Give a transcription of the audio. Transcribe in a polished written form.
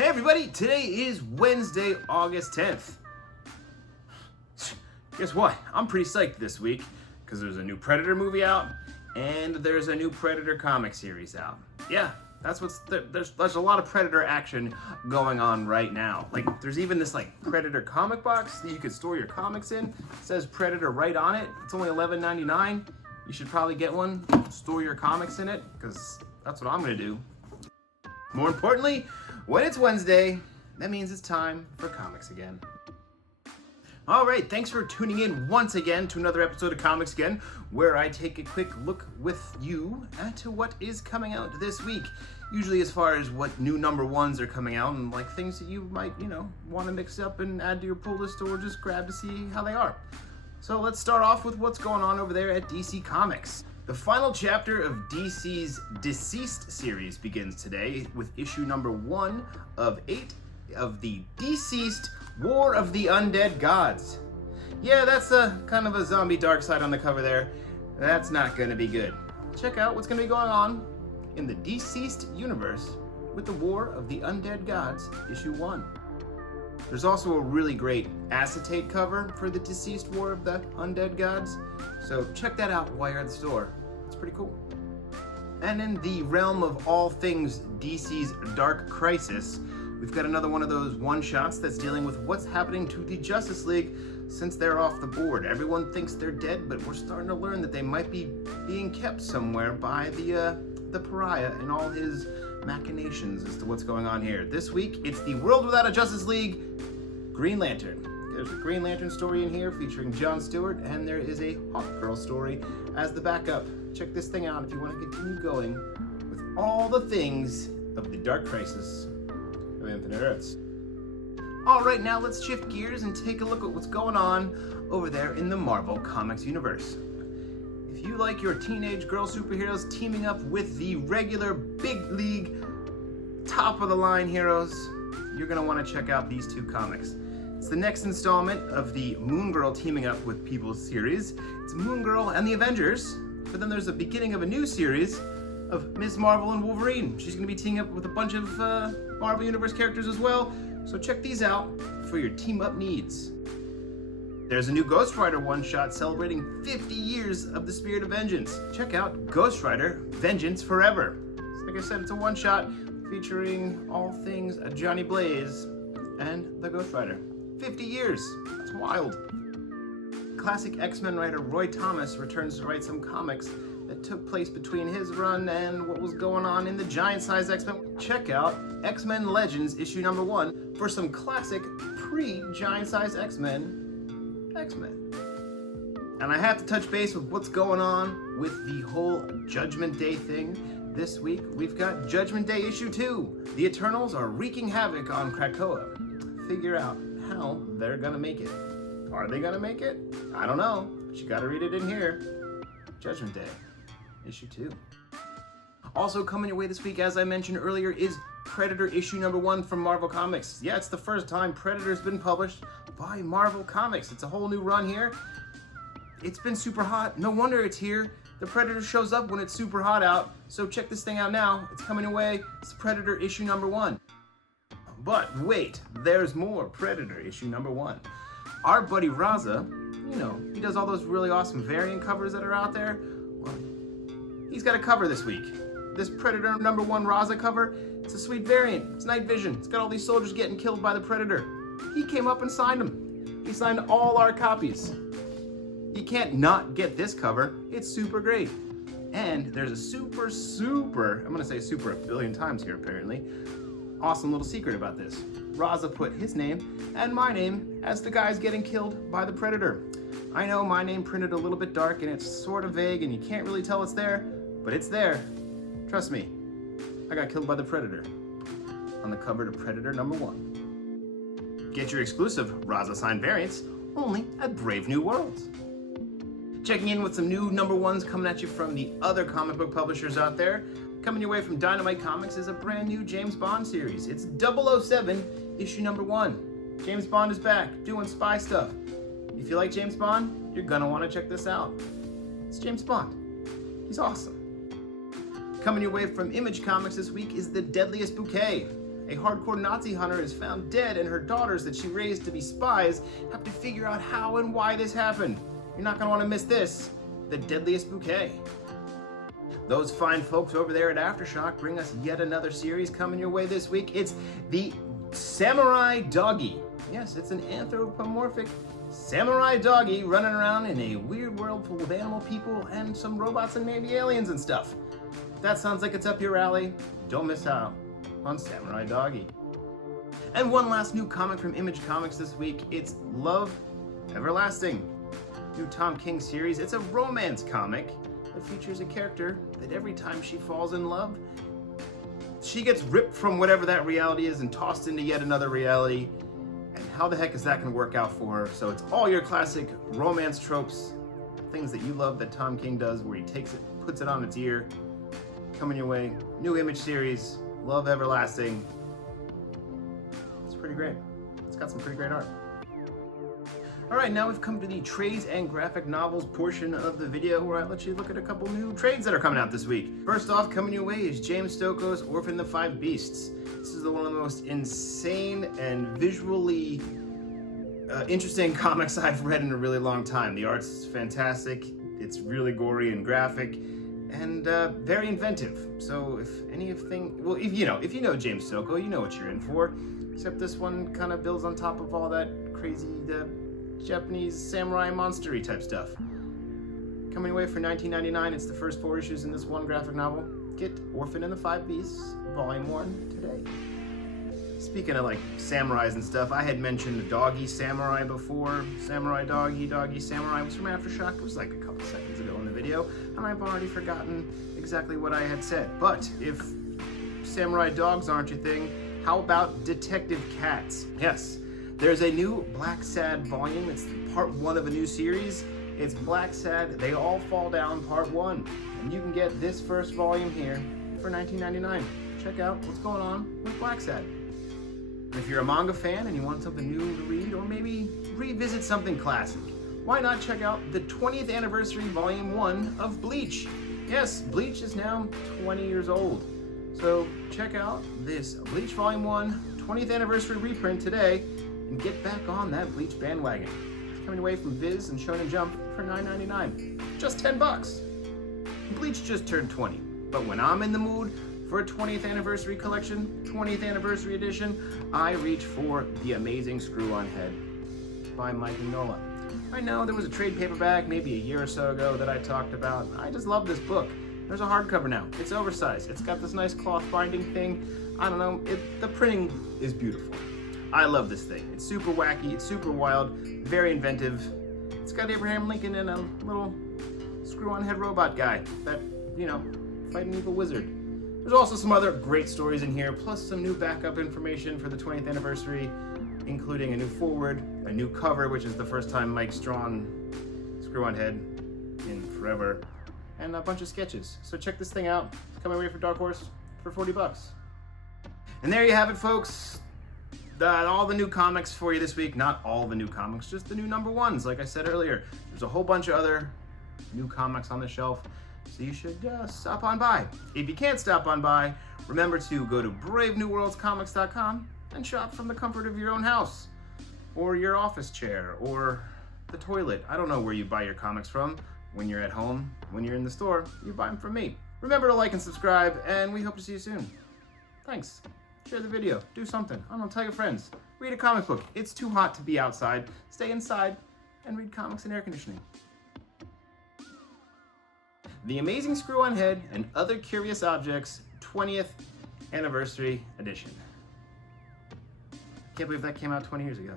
Hey everybody, today is Wednesday, August 10th. Guess what? I'm pretty psyched this week because there's a new Predator movie out and there's a new Predator comic series out. Yeah, there's a lot of Predator action going on right now. Like there's even this Predator comic box that you could store your comics in. It says Predator right on it. It's only $11.99. You should probably get one, store your comics in it, because that's what I'm gonna do. More importantly, when it's Wednesday, that means it's time for comics again. All right, thanks for tuning in once again to another episode of Comics Again, where I take a quick look with you at what is coming out this week. Usually as far as what new number ones are coming out and things that you might, want to mix up and add to your pull list or just grab to see how they are. So let's start off with what's going on over there at DC Comics. The final chapter of DC's Deceased series begins today with issue number 1 of 8 of the Deceased War of the Undead Gods. Yeah, that's a kind of a zombie dark side on the cover there. That's not gonna be good. Check out what's gonna be going on in the Deceased universe with the War of the Undead Gods, issue 1. There's also a really great acetate cover for the Deceased War of the Undead Gods, so check that out while you're at the store. It's pretty cool. And in the realm of all things DC's Dark Crisis, we've got another one of those one-shots that's dealing with what's happening to the Justice League since they're off the board. Everyone thinks they're dead, but we're starting to learn that they might be being kept somewhere by the Pariah and all his machinations as to what's going on here. This week, it's the World Without a Justice League Green Lantern. There's a Green Lantern story in here featuring John Stewart, and there is a Hawkgirl story as the backup. Check this thing out if you want to continue going with all the things of the Dark Crisis of Infinite Earths. All right, now let's shift gears and take a look at what's going on over there in the Marvel Comics universe. If you like your teenage girl superheroes teaming up with the regular big league, top of the line heroes, you're gonna want to check out these two comics. It's the next installment of the Moon Girl teaming up with People series. It's Moon Girl and the Avengers, but then there's a beginning of a new series of Ms. Marvel and Wolverine. She's gonna be teaming up with a bunch of Marvel Universe characters as well, so check these out for your team up needs. There's a new Ghost Rider one-shot celebrating 50 years of the Spirit of Vengeance. Check out Ghost Rider Vengeance Forever. So like I said, it's a one-shot featuring all things Johnny Blaze and the Ghost Rider. 50 years, that's wild. Classic X-Men writer Roy Thomas returns to write some comics that took place between his run and what was going on in the giant-size X-Men. Check out XMen Legends issue number 1 for some classic pre-giant-size X-Men. And I have to touch base with what's going on with the whole Judgment Day thing. This week, we've got Judgment Day issue 2. The Eternals are wreaking havoc on Krakoa. Figure out how they're gonna make it. Are they gonna make it? I don't know, but you gotta read it in here. Judgment Day, issue 2. Also coming your way this week, as I mentioned earlier, is Predator issue number 1 from Marvel Comics. Yeah, it's the first time Predator's been published by Marvel Comics. It's a whole new run here. It's been super hot. No wonder it's here. The Predator shows up when it's super hot out. So check this thing out now. It's coming away. It's Predator issue number 1. But wait, there's more Predator issue number 1. Our buddy Rhazzah, he does all those really awesome variant covers that are out there. Well, he's got a cover this week. This Predator number 1 Rhazzah cover, it's a sweet variant. It's night vision. It's got all these soldiers getting killed by the Predator. He came up and signed them. He signed all our copies. You can't not get this cover. It's super great. And there's a super, I'm gonna say super a billion times here apparently, awesome little secret about this. Rhazzah put his name and my name as the guys getting killed by the Predator. I know my name printed a little bit dark and it's sort of vague and you can't really tell it's there, but it's there. Trust me, I got killed by the Predator on the cover to Predator number 1. Get your exclusive Rhazzah signed variants only at Brave New Worlds. Checking in with some new number 1s coming at you from the other comic book publishers out there. Coming your way from Dynamite Comics is a brand new James Bond series. It's 007 issue number 1. James Bond is back doing spy stuff. If you like James Bond, you're gonna want to check this out. It's James Bond. He's awesome. Coming your way from Image Comics this week is The Deadliest Bouquet, A hardcore Nazi hunter is found dead, and her daughters that she raised to be spies have to figure out how and why this happened. You're not going to want to miss this. The Deadliest Bouquet. Those fine folks over there at Aftershock bring us yet another series coming your way this week. It's the Samurai Doggy. Yes, it's an anthropomorphic samurai doggy running around in a weird world full of animal people and some robots and maybe aliens and stuff. If that sounds like it's up your alley, don't miss out on Samurai Doggy. And one last new comic from Image Comics this week. It's Love Everlasting. New Tom King series. It's a romance comic that features a character that every time she falls in love, she gets ripped from whatever that reality is and tossed into yet another reality. And how the heck is that going to work out for her? So it's all your classic romance tropes, things that you love that Tom King does, where he takes it, puts it on its ear. Coming your way. New Image series, Love Everlasting. It's pretty great. It's got some pretty great art. Alright, now we've come to the trades and graphic novels portion of the video, where I let you look at a couple new trades that are coming out this week. First off, coming your way is James Stokoe's Orphan the Five Beasts. This is one of the most insane and visually interesting comics I've read in a really long time. The art's fantastic, it's really gory and graphic, and very inventive. So if you know James Stokoe, you know what you're in for. Except this one kind of builds on top of all that crazy Japanese samurai monster-y type stuff. Coming away for $19.99, it's the first 4 issues in this one graphic novel. Get Orphan and the Five Beasts, Volume 1 today. Speaking of like samurais and stuff, I had mentioned Doggy Samurai before. Samurai Doggy, Doggy Samurai was from Aftershock. It was like a couple seconds ago in the video, and I've already forgotten exactly what I had said. But if samurai dogs aren't your thing, how about Detective Cats? Yes. There's a new Black Sad volume. It's part 1 of a new series. It's Black Sad, They All Fall Down, part 1. And you can get this first volume here for $19.99. Check out what's going on with Black Sad. And if you're a manga fan and you want something new to read, or maybe revisit something classic, why not check out the 20th anniversary volume 1 of Bleach? Yes, Bleach is now 20 years old. So check out this Bleach volume 1 20th anniversary reprint today, and get back on that Bleach bandwagon. It's coming away from Viz and Shonen Jump for $9.99. Just 10 bucks. Bleach just turned 20, but when I'm in the mood for a 20th anniversary collection, 20th anniversary edition, I reach for The Amazing Screw-On Head by Mike Mignola. I know there was a trade paperback maybe a year or so ago that I talked about. I just love this book. There's a hardcover now. It's oversized. It's got this nice cloth binding thing. I don't know, the printing is beautiful. I love this thing. It's super wacky, it's super wild, very inventive. It's got Abraham Lincoln and a little screw-on head robot guy that, fight an evil wizard. There's also some other great stories in here, plus some new backup information for the 20th anniversary, including a new foreword, a new cover, which is the first time Mike's drawn screw-on head in forever, and a bunch of sketches. So check this thing out. It's coming away from Dark Horse for 40 bucks. And there you have it, folks. All the new comics for you this week. Not all the new comics, just the new #1s, like I said earlier. There's a whole bunch of other new comics on the shelf, so you should stop on by. If you can't stop on by, remember to go to bravenewworldscomics.com and shop from the comfort of your own house, or your office chair, or the toilet. I don't know where you buy your comics from. When you're at home, when you're in the store, you buy them from me. Remember to like and subscribe, and we hope to see you soon. Thanks. Share the video, do something. I don't know, tell your friends. Read a comic book. It's too hot to be outside. Stay inside and read comics in air conditioning. The Amazing Screw-On Head and Other Curious Objects 20th Anniversary Edition. Can't believe that came out 20 years ago.